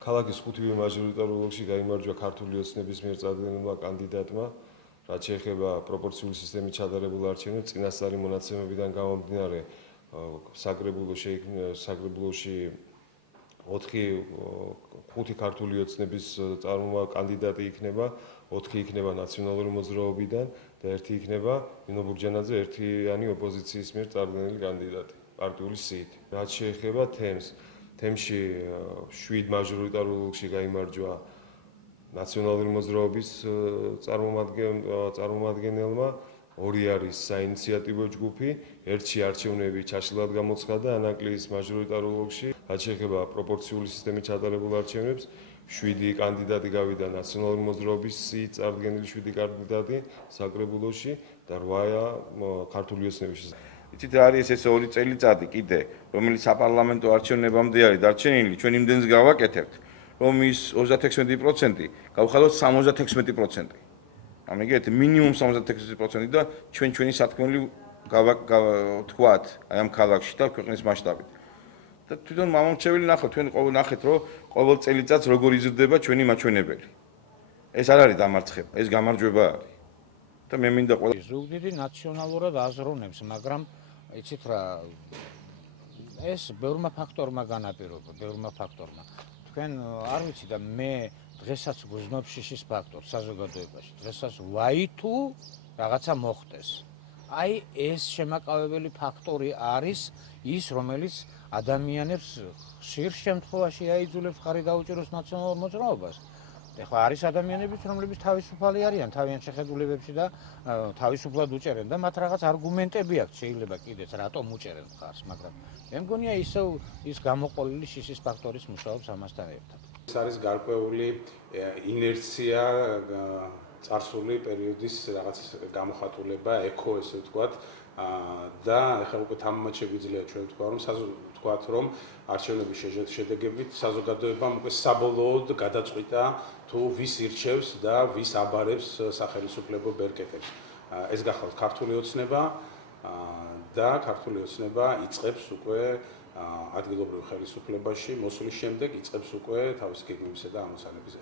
ქალაქის 5-ვე მაჟორიტარულ ოლქში გაიმარჯვა ქართული ოცნების მიერ წარდგენილმა კანდიდატმა, რაც შეეხება პროპორციული სისტემით ჩატარებულ არჩევნებს, წინასწარი მონაცემებიდან გამომდინარე, საკრებულოში 5 ქართული ოცნების კანდიდატი იქნება, 4 იქნება ნაციონალური მოძრაობიდან და 1 იქნება ნინო ბურჯანაძე ერთიანი ოპოზიციის მიერ წარდგენილი კანდიდატი პარტიული სიით. რაც შეეხება თემში 7 მაჟორიტარულ ოლქში გაიმარჯვა ნაციონალური მოძრაობის წარმომადგენელმა, 2 არის საინიციატივო ჯგუფი, 1-ში არჩევნები ჩაშლად გამოცხადა ანაკლიის მაჟორიტარულ ოლქში, რაც შეეხება პროპორციული სისტემით ჩატარებულ არჩევნებს, 7 კანდიდატი გავიდა ნაციონალური მოძრაობის სიით წარდგენილი 7 კანდიდატი საკრებულოში და 8 ქართული ოცნების. იცით რა არის ეს 2 წელიწადი კიდე, რომელიც საპარლამენტო არჩევნებამდე არის დარჩენილი, ჩვენ იმდენს გავაკეთებთ, რომ ის 36% გავხადოთ 76%. ამიგეთ, მინიმუმ 76% და ჩვენი სათქმელი თქვათ, აი ამ ქალაქში და ქვეყნის მასშტაბით. და თვითონ მამამრჩეველი ნახოთ, თქვენ ყოველ ნახეთ, რომ ყოველ წელიწადს როგორ იზრდება ჩვენი მაჩვენებელი. ეს არ არის დამარცხება, ეს გამარჯვება არის. და მე მინდა ყველა ზუგდიდი ნაციონალურად აზროვნებს, მაგრამ იცით რა, ეს ბევრმა ფაქტორმა განაპირობა, ბევრმა ფაქტორმა. თქვენ არ ვიცი და მე დღესაც გვზნობ შიშის ფაქტორს საზოგადოებაში. დღესაც ვაი თუ რაღაცა მოხდეს. აი ეს შემაკავებელი ფაქტორი არის ის, რომელიც ადამიანებს ხშირ შემთხვევაში აიძულებს ხარი დაუჭიროს ნაციონალურ მოძრაობას. ეხლა არის ადამიანებიც, რომლებიც თავისუფალი არიან თავიანთ შეხედულებებში და თავისუფლად უჭერენ და მათ რაღაც არგუმენტები აქვს შეიძლება კიდეც რატომ უჭერენ ხარს, მაგრამ მე მგონია ისევ ის გამოყოლილი შიშის ფაქტორის მუშაობს ამასთან ერთად. ეს არის გარკვეული ინერცია, წარსული პერიოდის რაღაც გამოხატულება, ეკო ესე ვთქვათ, და ეხლა უკვე თამამად შეგვიძლია ჩვენ ვთქვათ, რომ არჩევნების შედეგებით საზოგადოებამ უკვე საბოლოოდ გადაწყვიტა თუ ვის ირჩევს და ვის აბარებს სახელმწიფო ბერკეტებს. ეს გახავთ ქართული ოცნება და ქართული ოცნება იწყებს უკვე ადგილობრივ ხელისუფლებაში მოსვლის შემდეგ იწყებს უკვე თავისი გეგმებისა და ამოცანების